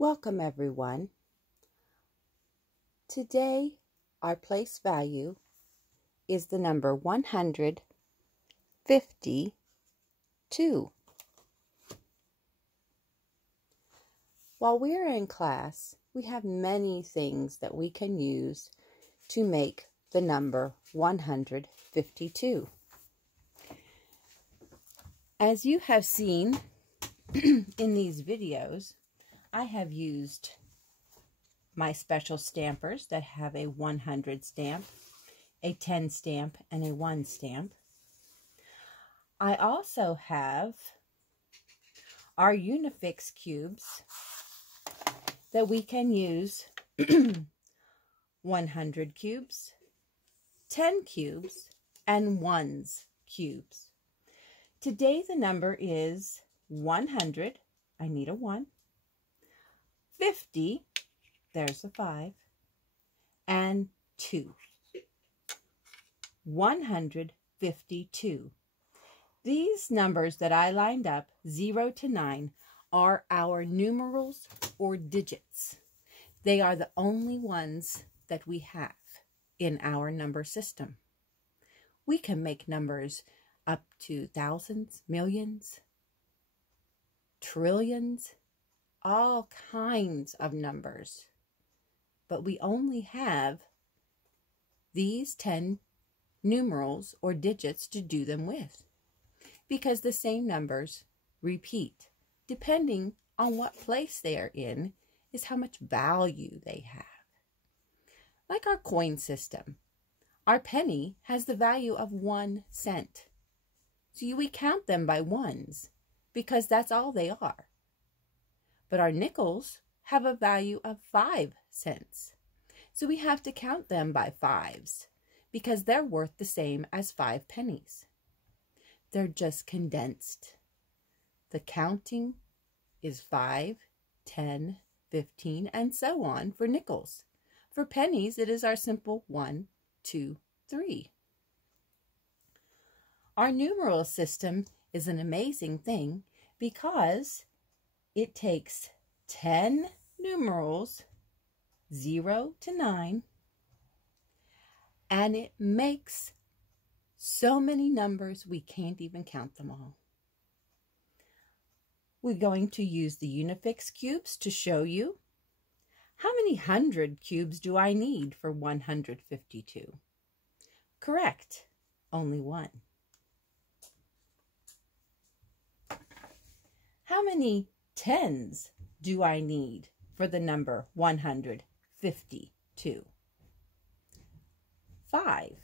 Welcome everyone. Today our place value is the number 152. While we are in class, we have many things that we can use to make the number 152. As you have seen in these videos, I have used my special stampers that have a 100 stamp, a 10 stamp, and a 1 stamp. I also have our Unifix cubes that we can use 100 cubes, 10 cubes, and 1's cubes. Today the number is 100, I need a 1, 50, there's a 5, and 2. 152. These numbers that I lined up, 0 to 9, are our numerals or digits. They are the only ones that we have in our number system. We can make numbers up to thousands, millions, trillions, all kinds of numbers. But we only have these 10 numerals or digits to do them with, because the same numbers repeat. Depending on what place they are in is how much value they have. Like our coin system, our penny has the value of 1 cent. So we count them by ones because that's all they are. But our nickels have a value of 5 cents. So we have to count them by 5s because they're worth the same as 5 pennies. They're just condensed. The counting is 5, 10, 15, and so on for nickels. For pennies, it is our simple 1, 2, 3. Our numeral system is an amazing thing because it takes 10 numerals, 0 to 9, and it makes so many numbers we can't even count them all. We're going to use the Unifix cubes to show you. How many 100 cubes do I need for 152? Correct, only 1. How many 10s do I need for the number 152? 5,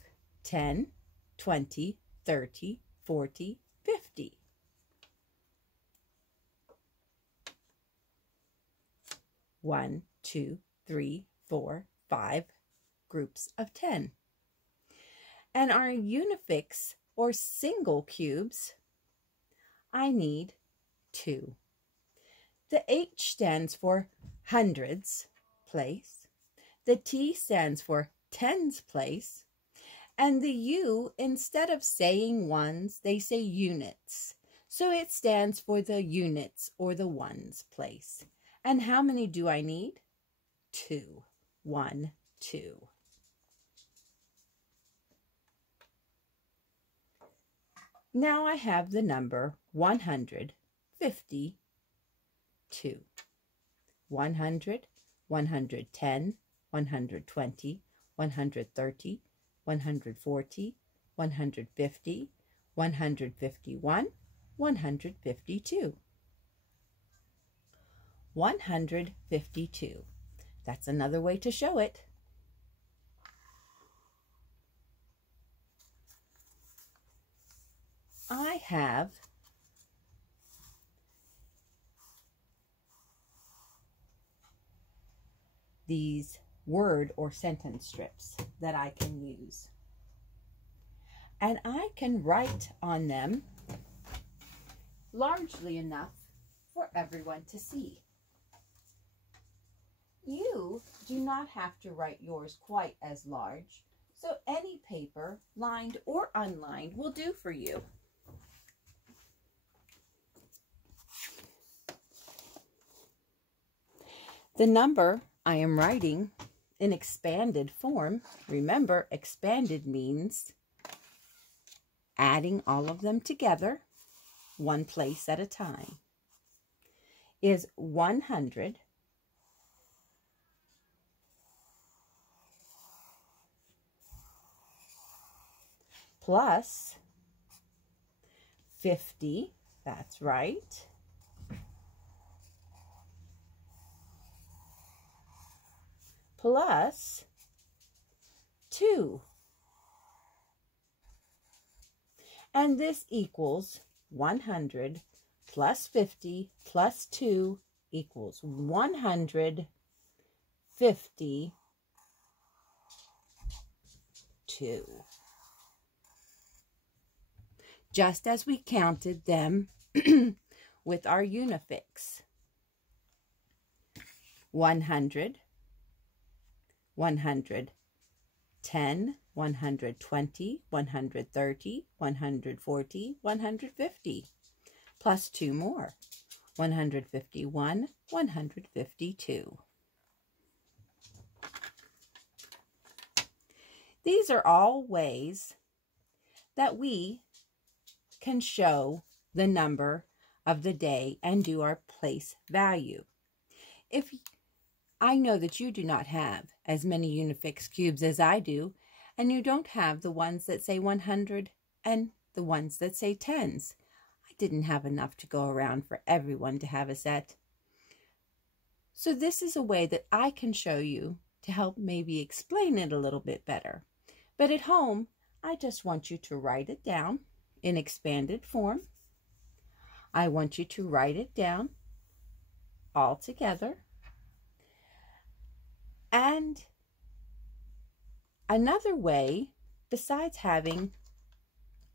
10, 20, 30, 40, 50. 1, 2, 3, 4, 5 groups of 10. And our Unifix or single cubes, I need 2. The H stands for hundreds place. The T stands for tens place. And the U, instead of saying ones, they say units. So it stands for the units or the ones place. And how many do I need? 2. 1, 2. Now I have the number 152. 100, 110, 120, 130, 140, 150, 151, 152. 152. That's another way to show it. I have these word or sentence strips that I can use. And I can write on them largely enough for everyone to see. You do not have to write yours quite as large, so any paper, lined or unlined, will do for you. The number I am writing in expanded form, remember expanded means adding all of them together, one place at a time, is 100 plus 50, that's right, plus 2. And this equals 100 plus 50 plus 2 equals 152. Just as we counted them with our unifix. 100, 110, 120, 130, 140, 150, plus 2 more, 151, 152. These are all ways that we can show the number of the day and do our place value. If I know that you do not have as many unifix cubes as I do, and you don't have the ones that say 100 and the ones that say tens. I didn't have enough to go around for everyone to have a set. So this is a way that I can show you to help maybe explain it a little bit better. But at home, I just want you to write it down in expanded form. I want you to write it down all together. And another way, besides having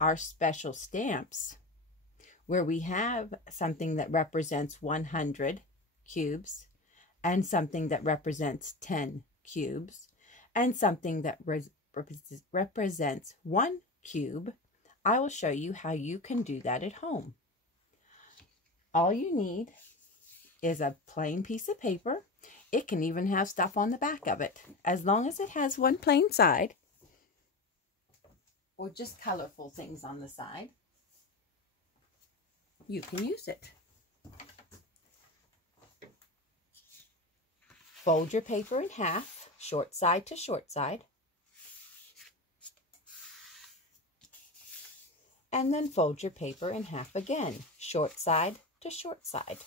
our special stamps, where we have something that represents 100 cubes, and something that represents 10 cubes, and something that represents 1 cube, I will show you how you can do that at home. All you need is a plain piece of paper. It can even have stuff on the back of it, as long as it has one plain side, or just colorful things on the side. You can use it. Fold your paper in half, short side to short side. And then fold your paper in half again, short side to short side.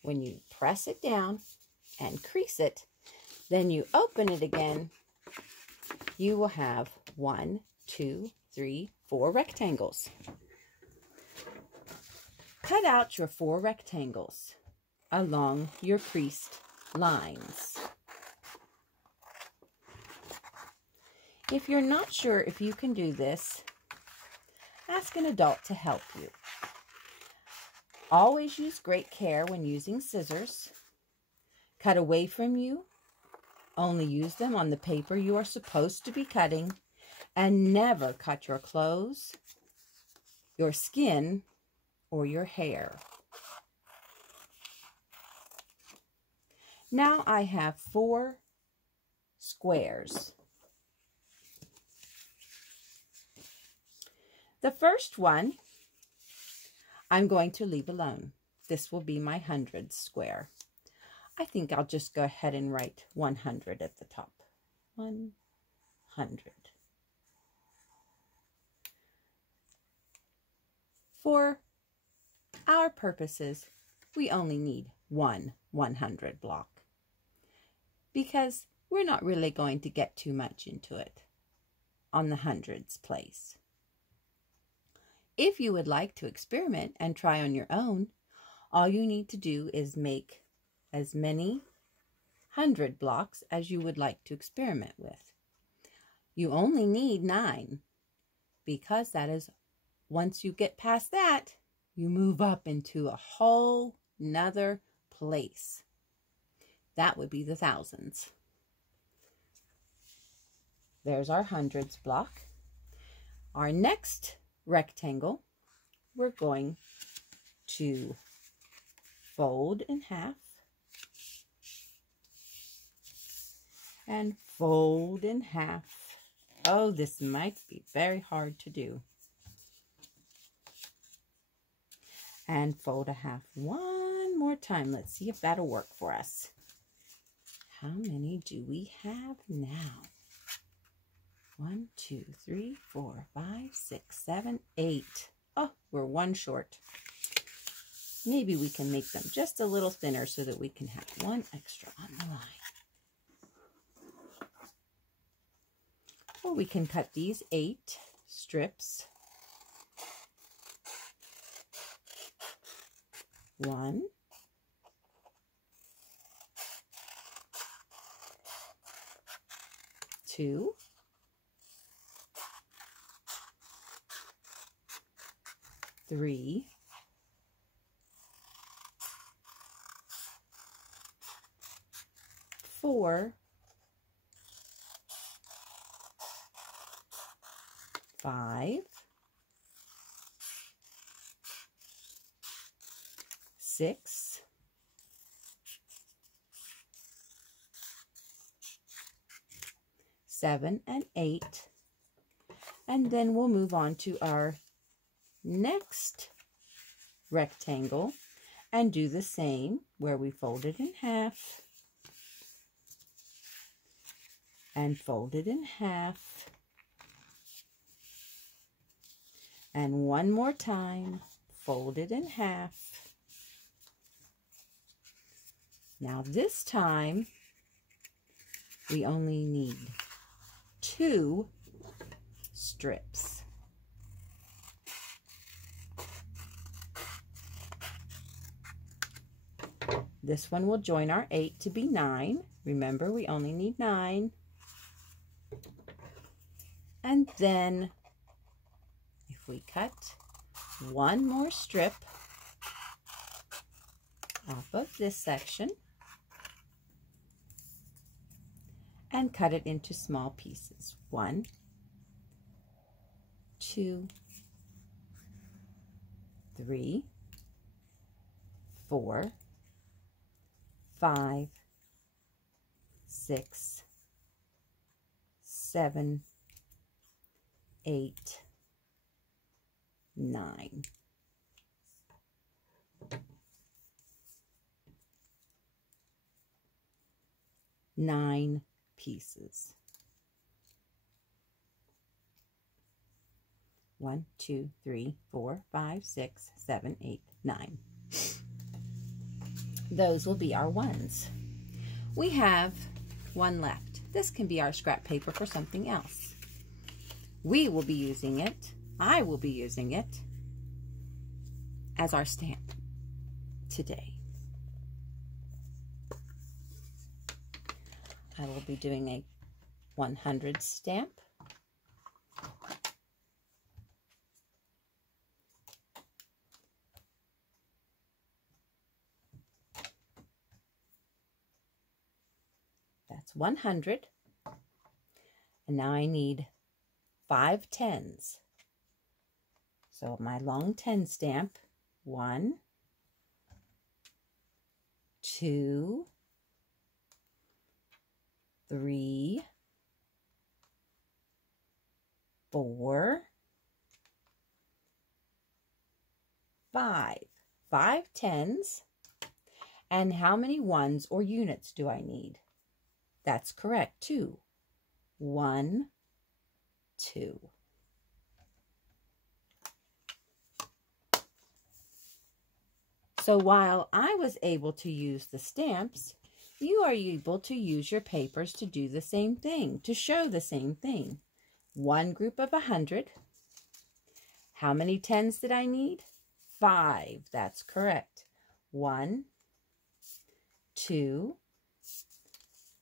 When you press it down and crease it, then you open it again, you will have 1, 2, 3, 4 rectangles. Cut out your 4 rectangles along your creased lines. If you're not sure if you can do this, ask an adult to help you. Always use great care when using scissors. Cut away from you. Only use them on the paper you are supposed to be cutting, and never cut your clothes, your skin, or your hair. Now I have 4 squares. The first one I'm going to leave alone. This will be my hundreds square. I think I'll just go ahead and write 100 at the top. 100. For our purposes, we only need one 100 block, because we're not really going to get too much into it on the hundreds place. If you would like to experiment and try on your own, all you need to do is make as many 100 blocks as you would like to experiment with. You only need 9, because that is, once you get past that, you move up into a whole nother place. That would be the thousands. There's our hundreds block. Our next rectangle, we're going to fold in half, and fold in half. Oh, this might be very hard to do. And fold a half one more time. Let's see if that'll work for us. How many do we have now? 1, 2, 3, 4, 5, 6, 7, 8. Oh, we're one short. Maybe we can make them just a little thinner so that we can have one extra on the line. Or we can cut these 8 strips. 1, 2, 3, 4, 5, 6, 7, and 8. And then we'll move on to our next rectangle and do the same where we fold it in half and fold it in half. And one more time, fold it in half. Now this time, we only need 2 strips. This one will join our 8 to be 9. Remember, we only need 9. And then, if we cut one more strip off of this section and cut it into small pieces. 1, 2, 3, 4, 5, 6, 7, 8, 9. Nine pieces. 1, 2, 3, 4, 5, 6, 7, 8, 9. Those will be our ones. We have one left. This can be our scrap paper for something else. We will be using it, I will be using it as our stamp today. I will be doing a 100 stamp. That's 100. And now I need 5 10s. So my long 10 stamp, 1, 2, 3, 4, 5. 5 10s. And how many ones or units do I need? That's correct, 2. 1, 2. So while I was able to use the stamps, you are able to use your papers to do the same thing, to show the same thing. One group of 100. How many 10s did I need? 5. That's correct. 1, 2,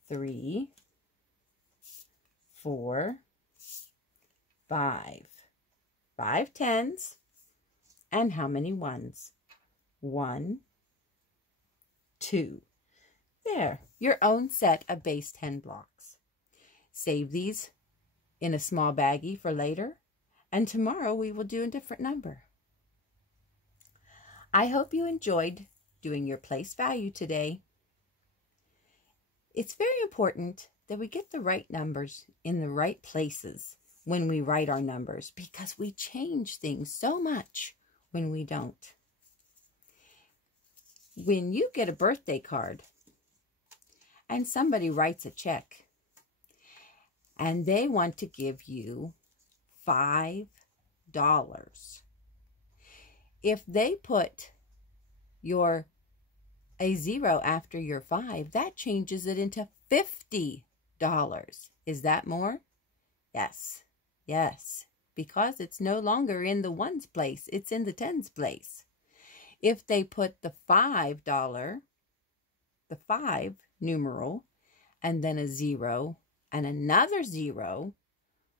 3, 4, 5. 5 10s. And how many ones? 1, 2. There, your own set of base 10 blocks. Save these in a small baggie for later, and tomorrow we will do a different number. I hope you enjoyed doing your place value today. It's very important that we get the right numbers in the right places when we write our numbers, because we change things so much when we don't. When you get a birthday card and somebody writes a check and they want to give you $5, if they put a 0 after your 5, that changes it into $50. Is that more? Yes. Yes. Because it's no longer in the ones place, it's in the tens place. If they put the $5, the 5 numeral, and then a 0 and another 0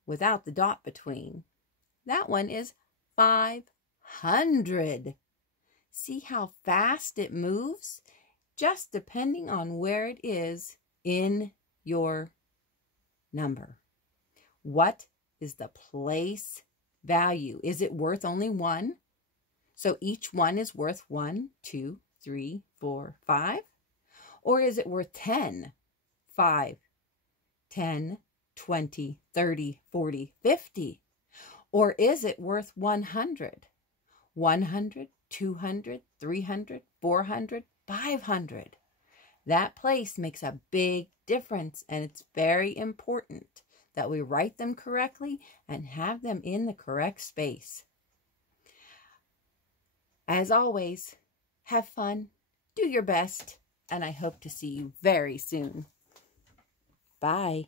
without the dot between, that one is 500. See how fast it moves? Just depending on where it is in your number. What is the place value? Is it worth only 1? So each one is worth 1, 2, 3, 4, 5? Or is it worth 10? 5, 10, 20, 30, 40, 50? Or is it worth 100? 100, 200, 300, 400, 500? That place makes a big difference, and it's very important that we write them correctly and have them in the correct space. As always, have fun, do your best, and I hope to see you very soon. Bye.